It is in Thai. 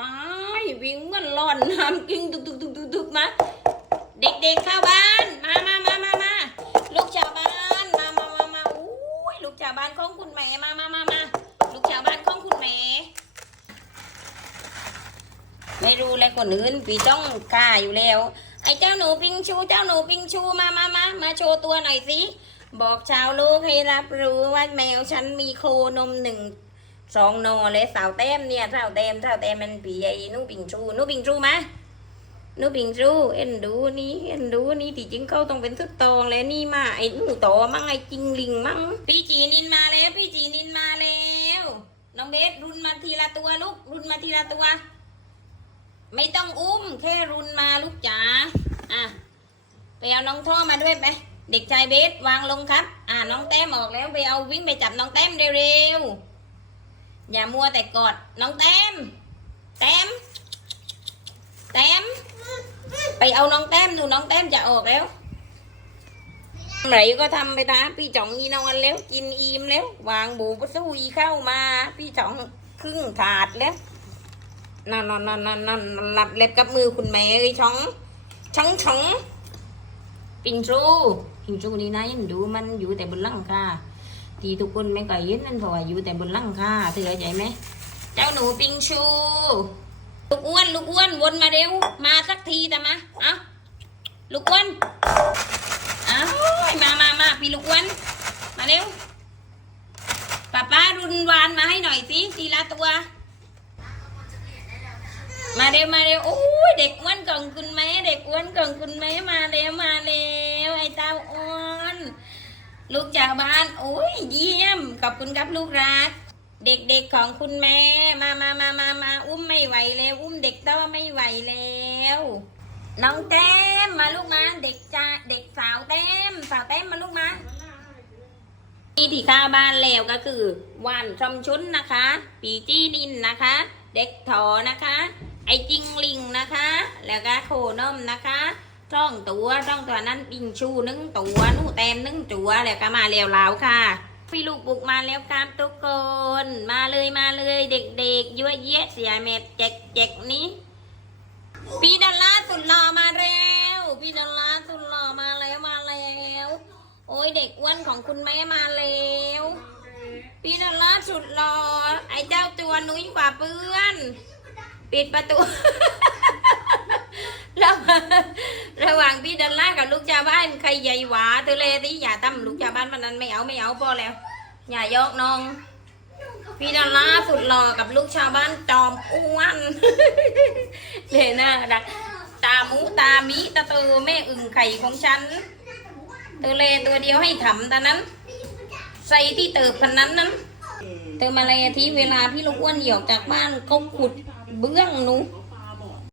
ตายวิ่งเหมันร้อนน้ำกิ้งตุกตุกตุกตุกตุกมา เด็กๆเข้าบ้าน มามามามามาลูกชาวบ้านมามามามาอุ้ยลูกชาวบ้านของคุณแม่มามามามาลูกชาวบ้านของคุณแม่ไม่รู้เลยคนอื่นพี่ต้องกล้าอยู่แล้ว ไอ้เจ้าหนูปิงชูเจ้าหนูปิงชูมามามามาโชว์ตัวหน่อยสิบอกชาวโลกให้รับรู้ว่าแมวฉันมีโคนมหนึ่ง สองนอและสาวแต้มเนี่ยสาวแต้มสาวแต้มมันปีไอ้หนูปิงชูนูปิงชูมาหนูปิงจูเอ็นดูนี่เอ็นดูนี่ที่จริงเขาต้องเป็นสุดตองแล้วนี่มาไอ้หนูโตมั่งไอ้จิงลิงมั่งพี่จีนินมาแล้วพี่จีนินมาแล้วน้องเบสรุนมาทีละตัวลูกรุนมาทีละตัว ไม่ต้องอุ้มแค่รุนมาลูกจ๋าอะไปเอาน้องท่อมาด้วยไปเด็กชายเบสวางลงครับ อ่าน้องแต้มออกแล้วไปเอาวิ่งไปจับน้องแต้มเร็วๆ อย่ามัวแต่กอดน้องแต้มแต้มแต้มไปเอาน้องแต้มดูน้องแต้มจะออกแล้วทำไรก็ทำไปตามพี่จ่องยีนอนแล้วกินอิ่มแล้ววางบูประตูอีเข้ามา พี่จ่องครึ่งถาดแล้วนั่นนั่นนั่นนั่นนั่นหลับเล็บกับมือคุณแม่ไอ้ช่องช่องช่องปิงจูปิงจูนี่นะยังดูมันอยู่แต่บนหลังคา ทีทุกคนไม่ก็เห็นนั่นเพราะว่าอยู่แต่บนหลังคาเธอใจไหม เจ้าหนูปิงชู ลูกอ้วนลูกอ้วนวนมาเร็ว มาสักทีแต่มาเอาลูกอ้วนเอามามามาพี่ลูกอ้วน มาเร็วป้าป้ารุนวานมาให้หน่อยสิทีละตัว มาเร็วมาเร็วโอ้ยเด็กอ้วนของคุณแม่เด็กอ้วนของคุณแม่มาเร็วมาเร็วไอ้เต้าอ้วน ลูกจากบ้านโอ้ยเยี่ยม ขอบคุณครับลูกรัก เด็กๆของคุณแม่ มามามามามาอุ้มไม่ไหวแล้ว อุ้มเด็กต้อไม่ไหวแล้ว น้องแต้มมาลูกมาเด็กจ้าเด็กสาวแต้มสาวแต้มมาลูกมาที่ที่ข้าบ้านแล้วก็คือวานชมชุนนะคะ ปีจี้นินนะคะ เด็กถอนะคะ ไอจิงลิงนะคะ แล้วก็โคนมนะคะ ช่องตัวช่องตัวนั้นปิงชูนึ่งตัวนู่แต้มนึ่งตัวแล้วก็มาแล้วลาวค่ะ พี่ลูกบุกมาแล้วครับทุกคน มาเลยมาเลยเด็กๆเยั่วเยะเสียเม็ดแจกแจกนี้พี่ดอลลาร์สุดหล่อมาแล้วพี่ดอลลาร์สุดหล่อมาแล้วมาแล้ว โอ้ยเด็กอ้วนของคุณแม่มาแล้วพี่ดอลลาร์สุดหล่อไอ้เจ้าตัวนุ้ยกว่าเพื่อน ปิดประตูระหว่าง ระหว่างพี่ดอลลากับลูกชาวบ้านใครใหญ่หวาเธอเลยที่อย่าตั้มลูกชาวบ้านวันนั้นไม่เอาไม่เอาพอแล้ว อย่ายกน้อง พี่ดอลลาสุดหล่อกับลูกชาวบ้านจอมอ้วนเลยน่ารักตามูตามีตาตือแม่อึ่งไข่ของฉันเธอเลยตัวเดียวให้ถำตอนนั้น ใส่ที่เติบพันนั้นนั้นเธอมาเลยที่เวลาพี่ลูกอ้วนหยอกจากบ้านเขาขุดเบื้องหนู